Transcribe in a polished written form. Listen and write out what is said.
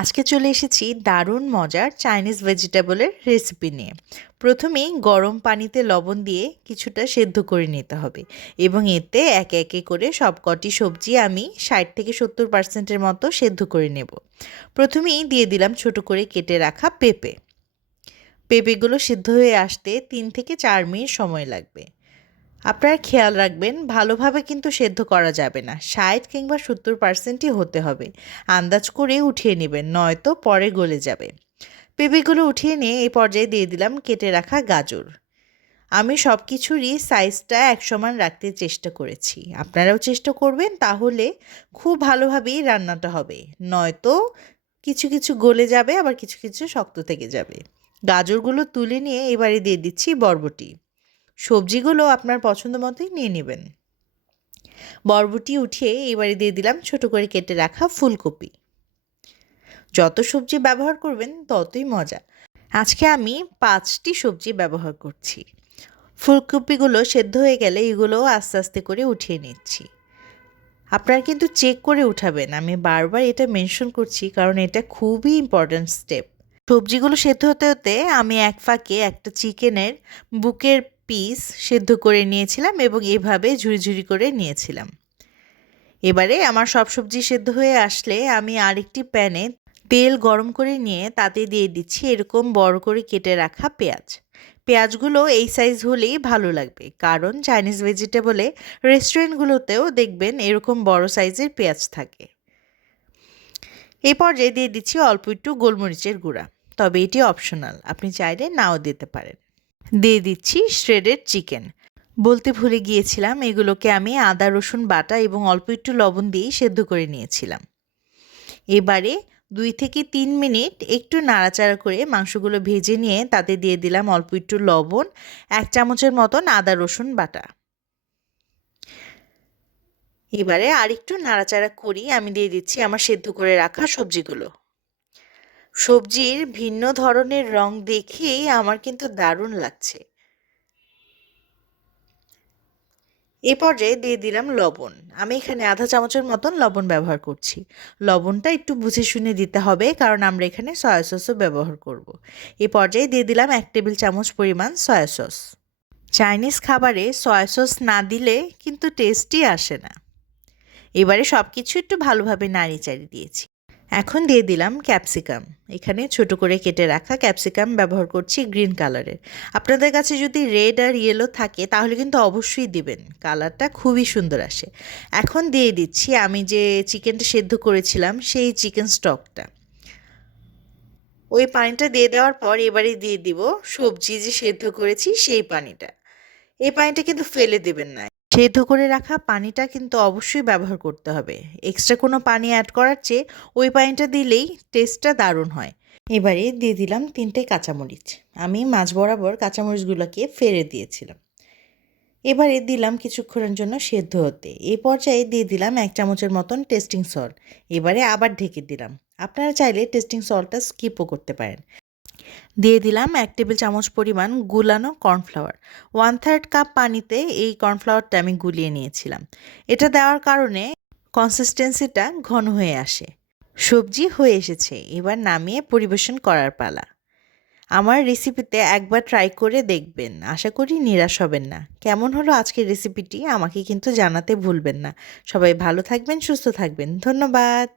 আজকে চলে এসেছি দারুণ মজার চাইনিজ ভেজিটেবলের রেসিপি নিয়ে। প্রথমেই গরম পানিতে লবণ দিয়ে কিছুটা সেদ্ধ করে নিতে হবে এবং এতে একে একে করে সবকটি সবজি আমি 60 থেকে 70% মতো সেদ্ধ করে নেব। প্রথমেই দিয়ে দিলাম ছোট করে কেটে রাখা পেঁপে। পেঁপেগুলো সেদ্ধ হয়ে আসতে 3 থেকে 4 মিনিট সময় লাগবে। আপনারা খেয়াল রাখবেন ভালোভাবে কিন্তু সেদ্ধ করা যাবে না, 60 কিংবা 70%ই হতে হবে। আন্দাজ করে উঠিয়ে নেবেন, নয়তো পরে গলে যাবে। পেঁপেগুলো উঠিয়ে নিয়ে এই পর্যায়ে দিয়ে দিলাম কেটে রাখা গাজর। আমি সব কিছুরই সাইজটা এক সমান রাখতে চেষ্টা করেছি, আপনারাও চেষ্টা করবেন, তাহলে খুব ভালোভাবেই রান্নাটা হবে। নয়তো কিছু কিছু গলে যাবে, আবার কিছু কিছু শক্ত থেকে যাবে। গাজরগুলো তুলে নিয়ে এবারে দিয়ে দিচ্ছি বরবটি। সবজিগুলো আপনার পছন্দ মতোই নিয়ে নেবেন। বরবটি উঠিয়ে এবারে দিয়ে দিলাম ছোট করে কেটে রাখা ফুলকপি। যত সবজি ব্যবহার করবেন ততই মজা। আজকে আমি 5টি সবজি ব্যবহার করছি। ফুলকপিগুলো সেদ্ধ হয়ে গেলে এগুলোও আস্তে আস্তে করে উঠিয়ে নিচ্ছি। আপনারা কিন্তু চেক করে উঠাবেন, আমি বারবার এটা মেনশন করছি কারণ এটা খুবই ইম্পর্ট্যান্ট স্টেপ। সবজিগুলো সেদ্ধ হতে হতে আমি এক ফাঁকে একটা চিকেনের বুকের পিস সেদ্ধ করে নিয়েছিলাম এবং এভাবে ঝুরি ঝুরি করে নিয়েছিলাম। এবারে আমার সব সবজি সেদ্ধ হয়ে আসলে আমি আরেকটি প্যানে তেল গরম করে নিয়ে তাতে দিয়ে দিচ্ছি এরকম বড় করে কেটে রাখা পেঁয়াজ। পেঁয়াজগুলো এই সাইজ হলেই ভালো লাগবে, কারণ চাইনিজ ভেজিটেবলে রেস্টুরেন্টগুলোতেও দেখবেন এরকম বড় সাইজের পেঁয়াজ থাকে। এই পর্যায়ে দিয়ে দিচ্ছি অল্প একটু গোলমরিচের গুঁড়া, তবে এটি অপশনাল, আপনি চাইলে নাও দিতে পারেন। দিয়ে দিচ্ছি শ্রেডেড চিকেন। বলতে ভুলে গিয়েছিলাম, এগুলোকে আমি আদা রসুন বাটা এবং অল্প একটু লবণ দিয়েই সেদ্ধ করে নিয়েছিলাম। এবারে 2 থেকে 3 মিনিট একটু নাড়াচাড়া করে মাংসগুলো ভেজে নিয়ে তাতে দিয়ে দিলাম অল্প একটু লবণ, 1 চামচের মতন আদা রসুন বাটা। এবারে আরেকটু নাড়াচাড়া করি আমি দিয়ে দিচ্ছি আমার সেদ্ধ করে রাখা সবজিগুলো। সবজির ভিন্ন ধরনের রং দেখেই আমার কিন্তু দারুণ লাগছে। এই পর্যায়ে দিয়ে দিলাম লবণ। আমি এখানে আধা চামচের মতন লবণ ব্যবহার করছি। লবণটা একটু বুঝে শুনে দিতে হবে, কারণ আমরা এখানে সয়া সসও ব্যবহার করব। এই পর্যায়ে দিয়ে দিলাম 1 টেবিল চামচ পরিমাণ সয়া সস। চাইনিজ খাবারে সয়া সস না দিলে কিন্তু টেস্টই আসে না। এবারে সব কিছু একটু ভালোভাবে নাড়িয়ে চাড়িয়ে দিয়েছি। এখন দিয়ে দিলাম ক্যাপসিকাম। এখানে ছোট করে কেটে রাখা ক্যাপসিকাম ব্যবহার করছি গ্রিন কালারের। আপনাদের কাছে যদি রেড আর ইয়েলো থাকে তাহলে কিন্তু অবশ্যই দিবেন, কালারটা খুবই সুন্দর আসে। এখন দিয়ে দিচ্ছি আমি যে চিকেনটা সেদ্ধ করেছিলাম সেই চিকেন স্টকটা। ওই পানিটা দিয়ে দেওয়ার পর এবারে দিয়ে দিব সবজি যে সেদ্ধ করেছি সেই পানিটা। এই পানিটা কিন্তু ফেলে দেবেন না, সেদ্ধ করে রাখা পানিটা কিন্তু অবশ্যই ব্যবহার করতে হবে। এক্সট্রা কোনো পানি অ্যাড করার চেয়ে ওই পানিটা দিলেই টেস্টটা দারুণ হয়। এবারে দিয়ে দিলাম 3টে কাঁচামরিচ। আমি মাঝ বরাবর কাঁচামরিচগুলোকে ফেলে দিয়েছিলাম। এবারে দিলাম কিছুক্ষণের জন্য সেদ্ধ হতে। এই পর্যায়ে দিয়ে দিলাম 1 চামচের মতন টেস্টিং সল্ট। এবারে আবার ঢেকে দিলাম। আপনারা চাইলে টেস্টিং সল্টটা স্কিপও করতে পারেন। দিয়ে দিলাম 1 টেবিল চামচ পরিমাণ গুলানো কর্নফ্লাওয়ার। 1/3 কাপ পানিতে এই কর্নফ্লাওয়ারটা আমি গুলিয়ে নিয়েছিলাম। এটা দেওয়ার কারণে কনসিস্টেন্সিটা ঘন হয়ে আসে। সবজি হয়ে এসেছে, এবার নামিয়ে পরিবেশন করার পালা। আমার রেসিপিতে একবার ট্রাই করে দেখবেন, আশা করি নিরাশ হবেন না। কেমন হলো আজকের রেসিপিটি আমাকে কিন্তু জানাতে ভুলবেন না। সবাই ভালো থাকবেন, সুস্থ থাকবেন। ধন্যবাদ।